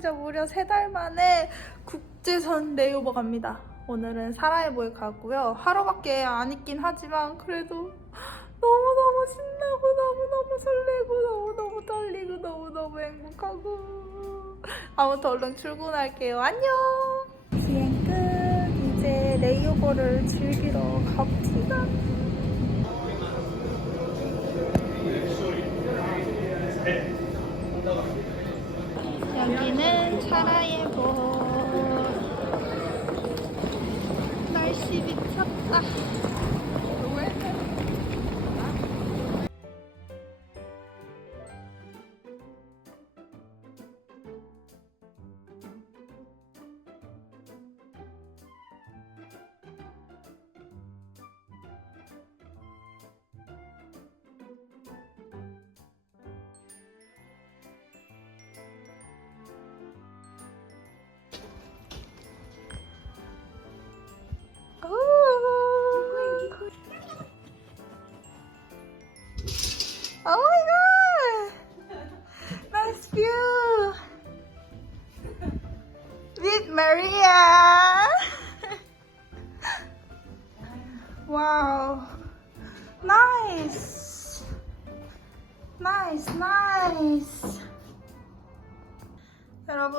지 무려 세 달 만에 국제선 레이오버 갑니다. 오늘은 사라예보에 가고요. 하루밖에 안 있긴 하지만 그래도 너무너무 신나고 너무너무 설레고 너무너무 떨리고 너무너무 행복하고 아무튼 얼른 출근할게요. 안녕! 비행 끝! 이제 레이오버를 즐기러 갑시다.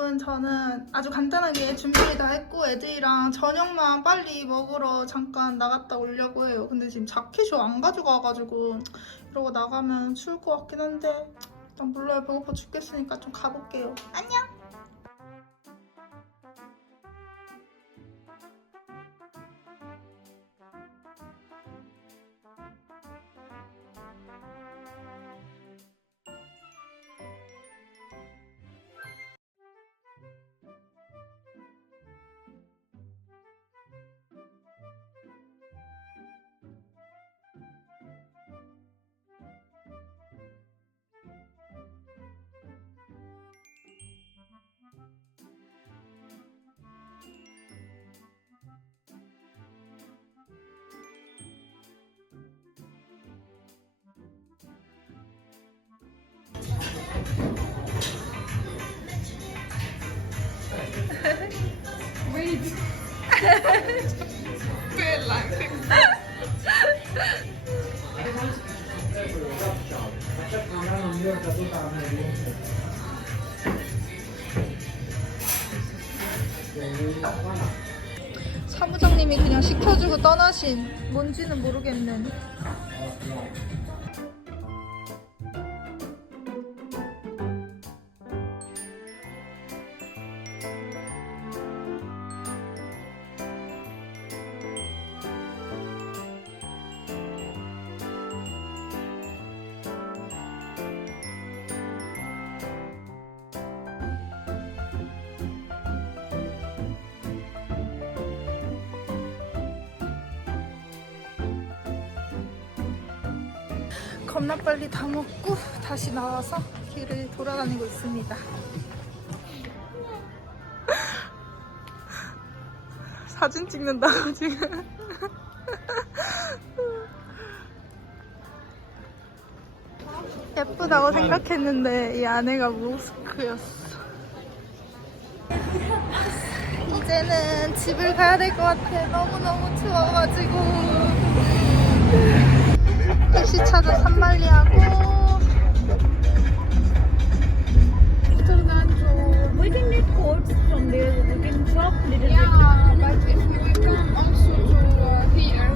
여러분 저는 아주 간단하게 준비를 다 했고 애들이랑 저녁만 빨리 먹으러 잠깐 나갔다 오려고 해요. 근데 지금 자켓이 안 가져가가지고 이러고 나가면 추울 것 같긴 한데 일단 몰라요. 배고파 죽겠으니까 좀 가볼게요. 안녕! 사부장님이 그냥 시켜주고 떠나신 뭔지는 모르겠는 겁나 빨리 다 먹고 다시 나와서 길을 돌아다니고 있습니다. 사진 찍는다고 지금. 예쁘다고 생각했는데 이 안에가 모스크였어. 이제는 집을 가야 될 것 같아. 너무너무 추워가지고. 택시 찾아 산말리하고 We can get coats from there. We can shop little Yeah, but if we come also to uh, here,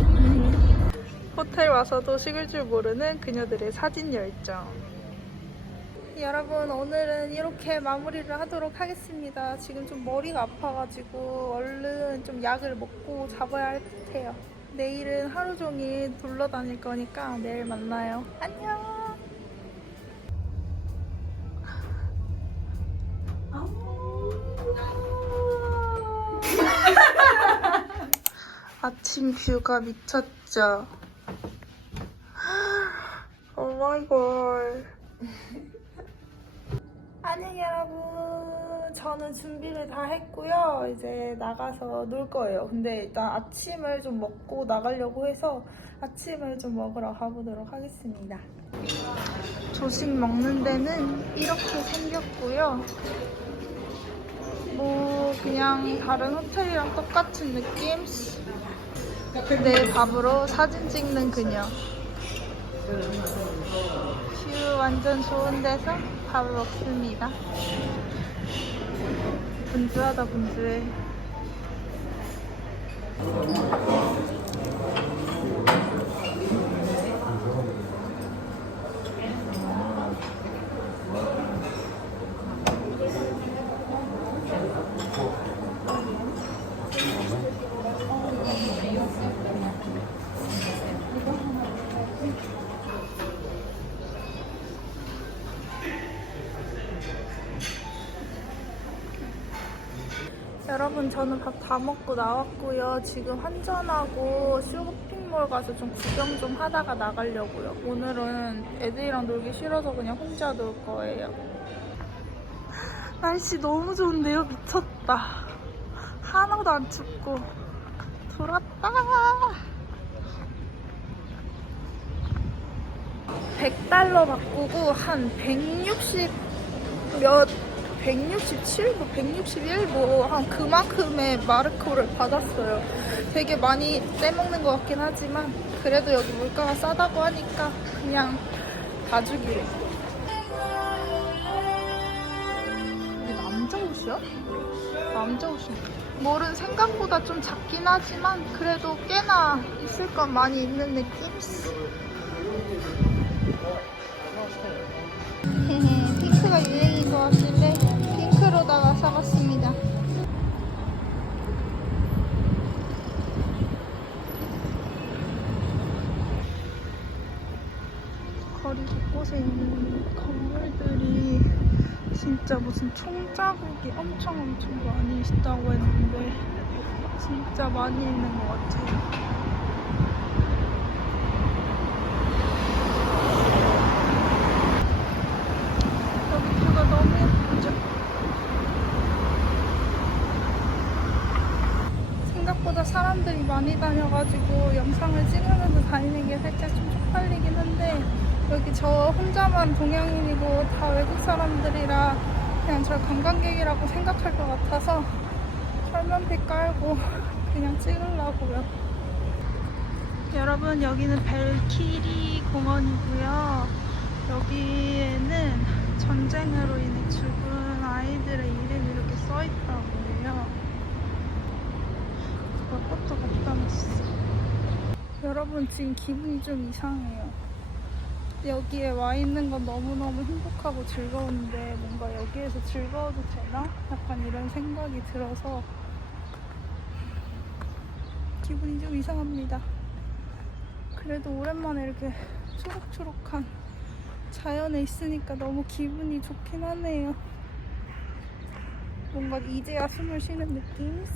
호텔 와서도 식을 줄 모르는 그녀들의 사진 열정. 여러분 오늘은 이렇게 마무리를 하도록 하겠습니다. 지금 좀 머리가 아파가지고 얼른 좀 약을 먹고 잡아야 할 듯해요. 내일은 하루 종일 돌러 다닐 거니까 내일 만나요. 안녕. 아침 뷰가 미쳤죠. 오 마이 걸. 안녕 여러분. 저는 준비를 다 했고요. 이제 나가서 놀 거예요. 근데 일단 아침을 좀 먹고 나가려고 해서 아침을 좀 먹으러 가보도록 하겠습니다. 조식 먹는 데는 이렇게 생겼고요. 뭐 그냥 다른 호텔이랑 똑같은 느낌? 내 밥으로 사진 찍는 그녀. 뷰 완전 좋은 데서 밥을 먹습니다. 분주하다 분주해. 여러분 저는 밥 다 먹고 나왔고요. 지금 환전하고 쇼핑몰 가서 좀 구경 좀 하다가 나가려고요. 오늘은 애들이랑 놀기 싫어서 그냥 혼자 놀 거예요. 날씨 너무 좋은데요? 미쳤다. 하나도 안 춥고 돌았다. 100달러 바꾸고 한 160 몇 167, 뭐 161, 뭐 한 그만큼의 마르코를 받았어요. 되게 많이 떼먹는 것 같긴 하지만 그래도 여기 물가가 싸다고 하니까 그냥 봐주기로. 이게 남자 옷이야? 남자 옷이야. 몰은 생각보다 좀 작긴 하지만 그래도 꽤나 있을 건 많이 있는 느낌? 핑크가 유행인 것 같은데 핑크로다가 사봤습니다. 거리 곳곳에 있는 건물들이 진짜 무슨 총자국이 엄청 엄청 많이 있다고 했는데 진짜 많이 있는 것 같아요. 여기 뷰가 너무 예쁘죠? 생각보다 많이 다녀가지고 영상을 찍으면서 다니는 게 살짝 좀 쪽팔리긴 한데 여기 저 혼자만 동양인이고 다 외국 사람들이라 그냥 저 관광객이라고 생각할 것 같아서 설명피 깔고 그냥 찍으려고요. 여러분 여기는 벨키리 공원이고요. 여기에는 전쟁으로 인해 죽은 아이들의 이름이 이렇게 써 있다고 해요. 놨어. 여러분 지금 기분이 좀 이상해요. 여기에 와 있는 건 너무너무 행복하고 즐거운데 뭔가 여기에서 즐거워도 되나? 약간 이런 생각이 들어서 기분이 좀 이상합니다. 그래도 오랜만에 이렇게 초록초록한 자연에 있으니까 너무 기분이 좋긴 하네요. 뭔가 이제야 숨을 쉬는 느낌?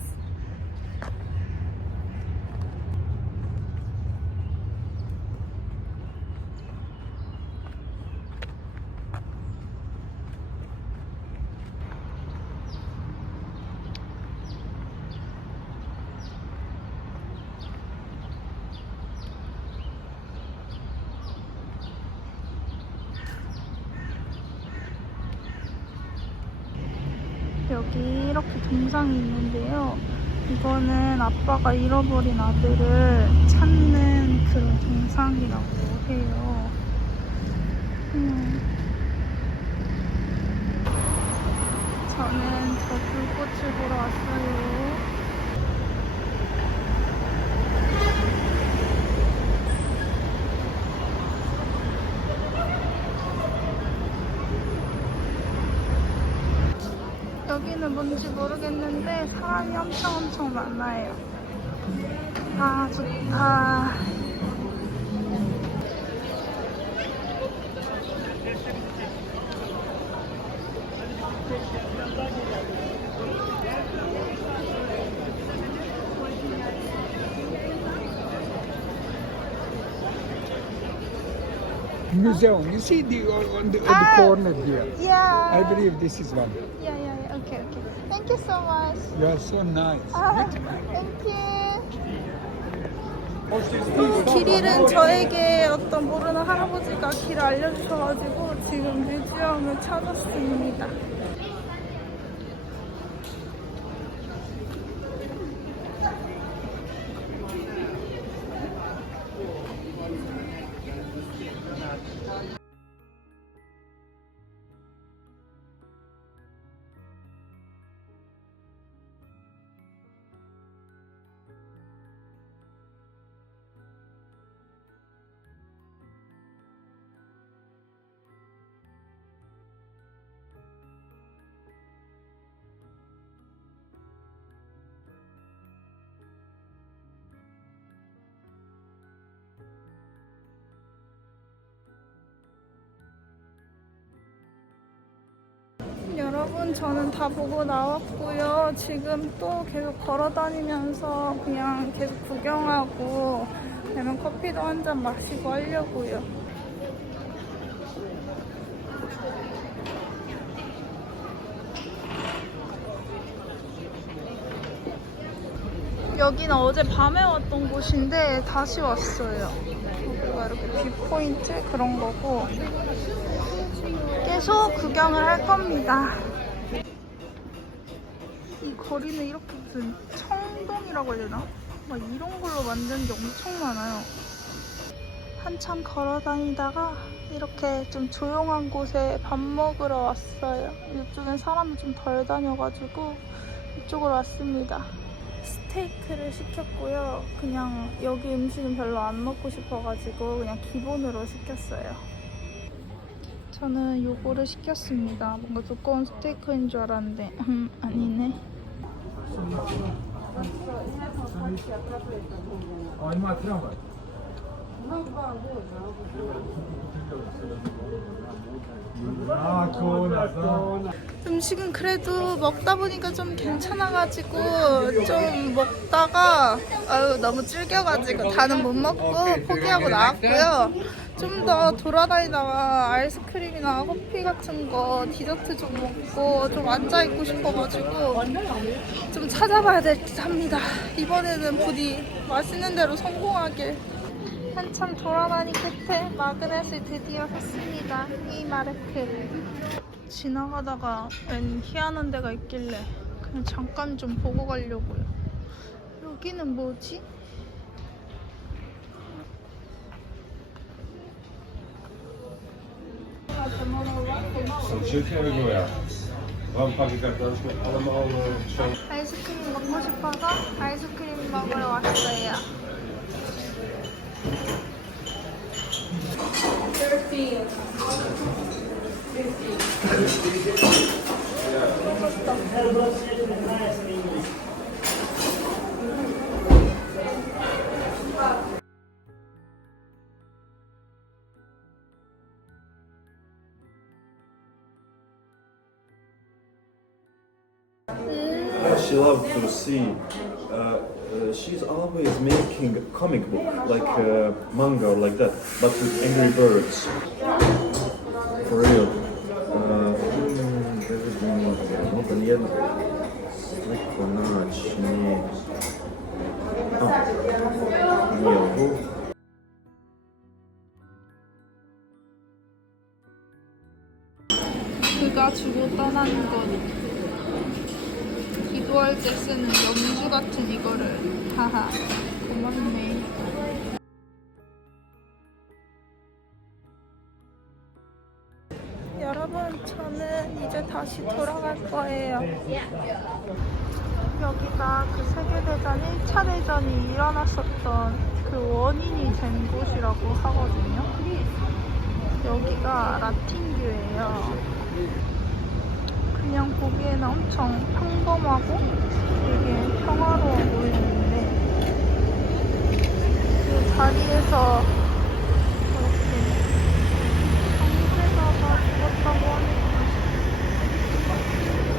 여기 이렇게 동상이 있는데요. 이거는 아빠가 잃어버린 아들을 찾는 그런 동상이라고 해요. 음. 저는 저 불꽃을 보러 왔어요. 여기는 뭔지 모르겠는데 사람이 엄청 엄청 많아요. 아, 좋다. museum. You see the on the, on the Ah. corner here. Yeah. I believe this is one. Yeah, yeah, yeah. Okay, okay. Thank you so much. You are so nice. 아, thank you. 길 잃은 저에게 어떤 모르는 할아버지가 길을 알려주셔가지고 지금 뮤지엄을 찾았습니다. 저는 다 보고 나왔고요. 지금 또 계속 걸어 다니면서 그냥 계속 구경하고 되면 커피도 한 잔 마시고 하려고요. 여기는 어제 밤에 왔던 곳인데 다시 왔어요. 여기가 이렇게 뷰포인트 그런 거고 계속 구경을 할 겁니다. 이 거리는 이렇게 무슨 청동이라고 해야 되나? 막 이런 걸로 만든 게 엄청 많아요. 한참 걸어 다니다가 이렇게 좀 조용한 곳에 밥 먹으러 왔어요. 이쪽엔 사람이 좀 덜 다녀가지고 이쪽으로 왔습니다. 스테이크를 시켰고요. 그냥 여기 음식은 별로 안 먹고 싶어가지고 그냥 기본으로 시켰어요. 저는 요거를 시켰습니다. 뭔가 두꺼운 스테이크인 줄 알았는데 음, 아니네. 음식은 그래도 먹다 보니까 좀 괜찮아가지고 좀 먹다가 아유 너무 질겨가지고 다는 못 먹고 포기하고 나왔고요. 좀 더 돌아다니다가 아이스크림이나 커피 같은 거 디저트 좀 먹고 좀 앉아 있고 싶어가지고 좀 찾아봐야 될듯 합니다. 이번에는 부디 맛있는 대로 성공하길. 한참 돌아다니 끝에 마그넷을 드디어 샀습니다. 이 마르크. 지나가다가 웬 희한한 데가 있길래 그냥 잠깐 좀 보고 가려고요. 여기는 뭐지? Zo'n zit heb ik wel, ja. Waarom pak ik dat dan allemaal zo? 아이스크림 먹고 싶어서 아이스크림 먹으러 왔어요. 13. 15. love to see. Uh, uh, she's always making a comic book, like uh, manga or like that, but with Angry Birds. For real. Hmm, Možda nijedna 기도할 때 쓰는 염주 같은 이거를. 하하. 고맙네. 여러분, 저는 이제 다시 돌아갈 거예요. 여기가 그 세계대전 1차 대전이 일어났었던 그 원인이 된 곳이라고 하거든요. 여기가 라틴교예요. 그냥 보기에는 엄청 평범하고 되게 평화로워 보이는데 그 자리에서 이렇게 황제가가 죽었다고 하니까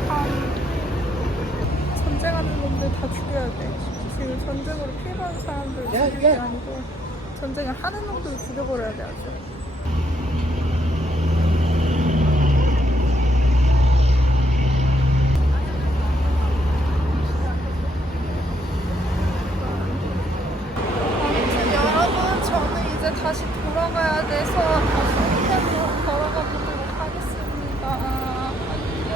참 전쟁하는 놈들 다 죽여야 돼. 지금 전쟁으로 피해가는 사람들 죽일 게 아니고 전쟁을 하는 놈들 죽여버려야 돼 아주. 아무튼 여러분 저는 이제 다시 돌아가야 돼서 다시 호텔로 걸어가 보도록 하겠습니다. 안녕.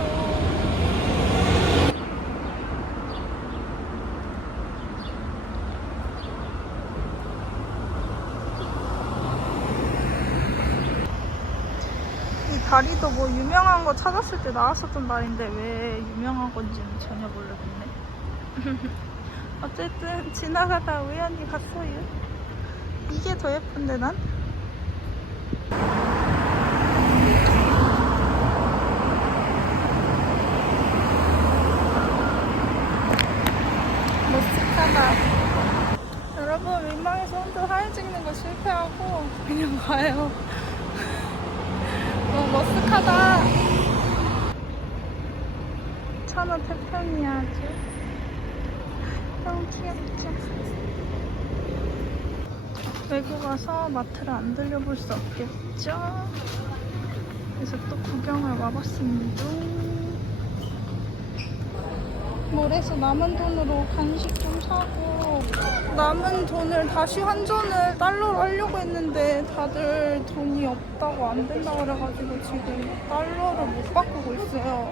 이 다리도 뭐 유명한 거 찾았을 때 나왔었던 다리인데 왜 유명한 건지는 전혀 모르겠네. 어쨌든 지나가다 우연히 봤어요. 이게 더 예쁜데 난? 여러분 민망해서 혼자 사진 찍는 거 실패하고 그냥 가요. 너무 머쓱하다. 괜찮아 태평이야 아주. 너무 귀엽죠? 외국 와서 마트를 안 들려볼 수 없겠죠? 그래서 또 구경을 와봤습니다 몰에서 남은 돈으로 간식 좀 사고 남은 돈을 다시 환전을 달러로 하려고 했는데 다들 돈이 없다고 안 된다고 그래가지고 지금 달러를 못 바꾸고 있어요.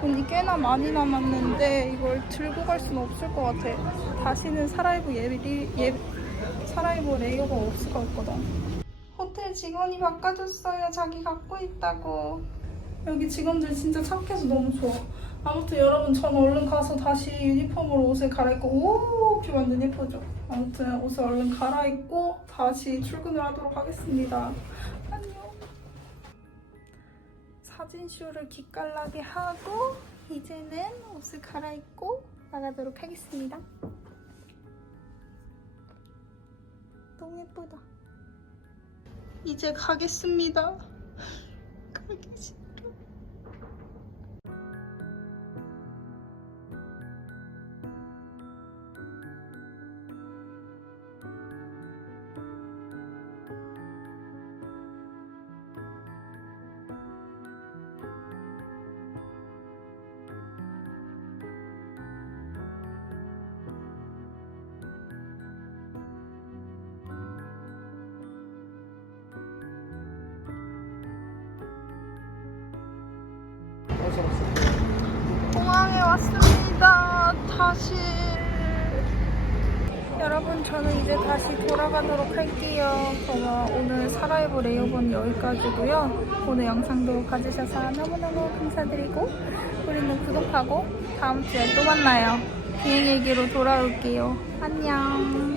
돈이 꽤나 많이 남았는데 이걸 들고 갈 수는 없을 것 같아. 다시는 사라이브 예비 예 사라이브 레이어가 없을 것 같거든. 호텔 직원이 바꿔줬어요. 자기 갖고 있다고. 여기 직원들 진짜 착해서 너무 좋아. 아무튼 여러분 전 얼른 가서 다시 유니폼으로 옷을 갈아입고 오 이렇게 완전 예쁘죠? 아무튼 옷을 얼른 갈아입고 다시 출근을 하도록 하겠습니다. 안녕. 사진쇼를 기깔나게 하고 이제는 옷을 갈아입고 나가도록 하겠습니다. 너무 예쁘다. 이제 가겠습니다. 공 다시. 여러분, 저는 이제 다시 돌아가도록 할게요. 그러면 오늘 사라이브 레이어본 여기까지고요. 오늘 영상도 봐주셔서 너무너무 감사드리고, 우리는 구독하고 다음 주에 또 만나요. 비행 얘기로 돌아올게요. 안녕.